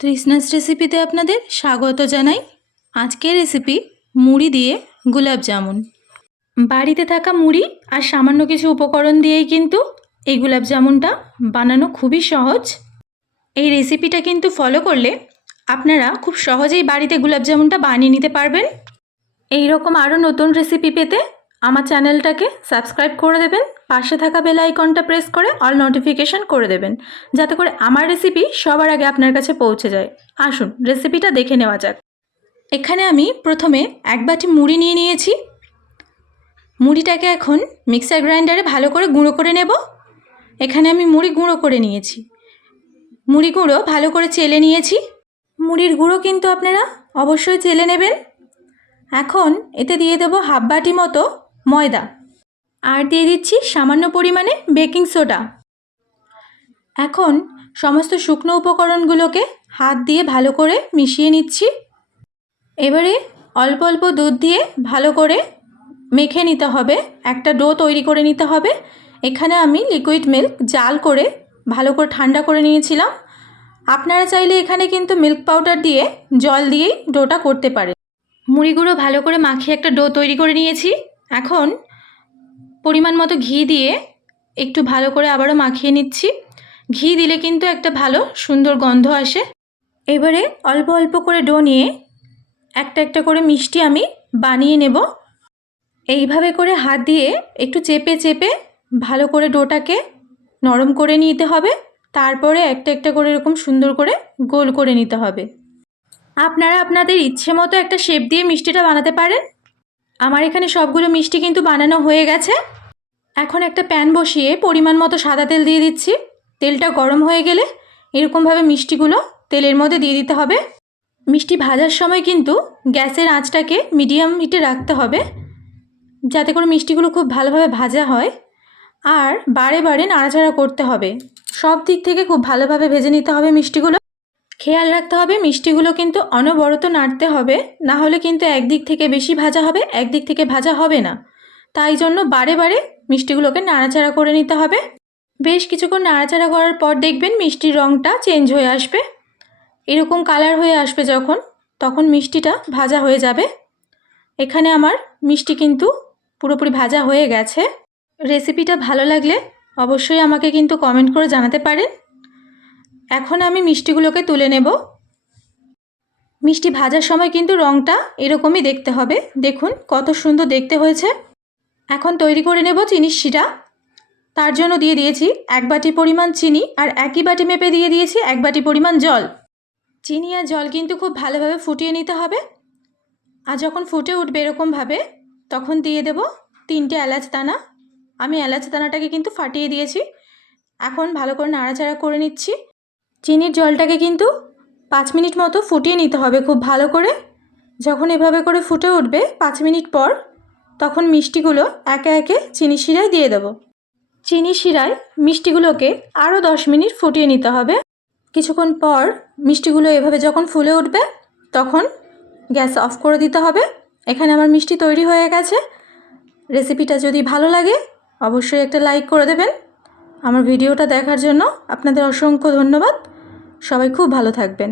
তৃষ্ণাস রেসিপিতে আপনাদের স্বাগত জানাই। আজকের রেসিপি মুড়ি দিয়ে গুলাব জামুন। বাড়িতে থাকা মুড়ি আর সামান্য কিছু উপকরণ দিয়েই কিন্তু এই গুলাব জামুনটা বানানো খুবই সহজ। এই রেসিপিটা কিন্তু ফলো করলে আপনারা খুব সহজেই বাড়িতে গুলাব জামুনটা বানিয়ে নিতে পারবেন। এই রকম আরও নতুন রেসিপি পেতে আমার চ্যানেলটাকে সাবস্ক্রাইব করে দেবেন, পাশে থাকা বেল আইকনটা প্রেস করে অল নোটিফিকেশান করে দেবেন, যাতে করে আমার রেসিপি সবার আগে আপনার কাছে পৌঁছে যায়। আসুন রেসিপিটা দেখে নেওয়া যাক। এখানে আমি প্রথমে এক বাটি মুড়ি নিয়ে নিয়েছি। মুড়িটাকে এখন মিক্সার গ্রাইন্ডারে ভালো করে গুঁড়ো করে নেব। এখানে আমি মুড়ি গুঁড়ো করে নিয়েছি। মুড়ি গুঁড়ো ভালো করে চেলে নিয়েছি। মুড়ির গুঁড়ো কিন্তু আপনারা অবশ্যই চেলে নেবেন। এখন এতে দিয়ে দেব হাফ বাটি মতো ময়দা, আর দিয়ে দিচ্ছি সামান্য পরিমাণে বেকিং সোডা। এখন সমস্ত শুকনো উপকরণগুলোকে হাত দিয়ে ভালো করে মিশিয়ে নিচ্ছি। এবারে অল্প অল্প দুধ দিয়ে ভালো করে মেখে নিতে হবে, একটা ডো তৈরি করে নিতে হবে। এখানে আমি লিকুইড মিল্ক জাল করে ভালো করে ঠান্ডা করে নিয়েছিলাম। আপনারা চাইলে এখানে কিন্তু মিল্ক পাউডার দিয়ে জল দিয়েই ডোটা করতে পারেন। মুড়িগুলো ভালো করে মাখিয়ে একটা ডো তৈরি করে নিয়েছি। এখন পরিমাণ মতো ঘি দিয়ে একটু ভালো করে আবারও মাখিয়ে নিচ্ছি। ঘি দিলে কিন্তু একটা ভালো সুন্দর গন্ধ আসে। এবারে অল্প অল্প করে ডো নিয়ে একটা একটা করে মিষ্টি আমি বানিয়ে নেব। এইভাবে করে হাত দিয়ে একটু চেপে চেপে ভালো করে ডোটাকে নরম করে নিতে হবে। তারপরে একটা একটা করে এরকম সুন্দর করে গোল করে নিতে হবে। আপনারা আপনাদের ইচ্ছে মতো একটা শেপ দিয়ে মিষ্টিটা বানাতে পারেন। আমার এখানে সবগুলো মিষ্টি কিন্তু বানানো হয়ে গেছে। এখন একটা প্যান বসিয়ে পরিমাণ মতো সাদা তেল দিয়ে দিচ্ছি। তেলটা গরম হয়ে গেলে এরকমভাবে মিষ্টিগুলো তেলের মধ্যে দিয়ে দিতে হবে। মিষ্টি ভাজার সময় কিন্তু গ্যাসের আঁচটাকে মিডিয়াম হিটে রাখতে হবে, যাতে করে মিষ্টিগুলো খুব ভালোভাবে ভাজা হয়। আর বারে বারে নাড়াচাড়া করতে হবে। সব দিক থেকে খুব ভালোভাবে ভেজে নিতে হবে মিষ্টিগুলো। খেয়াল রাখতে হবে মিষ্টিগুলো কিন্তু অনবরত নাড়তে হবে, না হলে কিন্তু একদিক থেকে বেশি ভাজা হবে, একদিক থেকে ভাজা হবে না। তাই জন্য বারে বারে মিষ্টিগুলোকে নাড়াচাড়া করে নিতে হবে। বেশ কিছুক্ষণ নাড়াচাড়া করার পর দেখবেন মিষ্টির রঙটা চেঞ্জ হয়ে আসবে। এরকম কালার হয়ে আসবে যখন, তখন মিষ্টিটা ভাজা হয়ে যাবে। এখানে আমার মিষ্টি কিন্তু পুরোপুরি ভাজা হয়ে গেছে। রেসিপিটা ভালো লাগলে অবশ্যই আমাকে কিন্তু কমেন্ট করে জানাতে পারেন। এখন আমি মিষ্টিগুলোকে তুলে নেব। মিষ্টি ভাজার সময় কিন্তু রঙটা এরকমই দেখতে হবে। দেখুন কত সুন্দর দেখতে হয়েছে। এখন তৈরি করে নেব চিনির শিরা। তার জন্য দিয়ে দিয়েছি এক বাটি পরিমাণ চিনি, আর একই বাটি মেপে দিয়ে দিয়েছি এক বাটি পরিমাণ জল। চিনি আর জল কিন্তু খুব ভালোভাবে ফুটিয়ে নিতে হবে। আর যখন ফুটে উঠবে এরকমভাবে, তখন দিয়ে দেব 3টে এলাচ দানা। আমি এলাচ দানাটাকে কিন্তু ফাটিয়ে দিয়েছি। এখন ভালো করে নাড়াচাড়া করে নিচ্ছি। চিনির জলটাকে কিন্তু 5 মিনিট মতো ফুটিয়ে নিতে হবে খুব ভালো করে। যখন এভাবে করে ফুটে উঠবে 5 মিনিট পর, তখন মিষ্টিগুলো একে একে চিনি শিরায় দিয়ে দেব। চিনি শিরায় মিষ্টিগুলোকে আরও 10 মিনিট ফুটিয়ে নিতে হবে। কিছুক্ষণ পর মিষ্টিগুলো এভাবে যখন ফুলে উঠবে, তখন গ্যাস অফ করে দিতে হবে। এখানে আমার মিষ্টি তৈরি হয়ে গেছে। রেসিপিটা যদি ভালো লাগে অবশ্যই একটা লাইক করে দেবেন। আমার ভিডিওটা দেখার জন্য আপনাদের অসংখ্য ধন্যবাদ। সবাই খুব ভালো থাকবেন।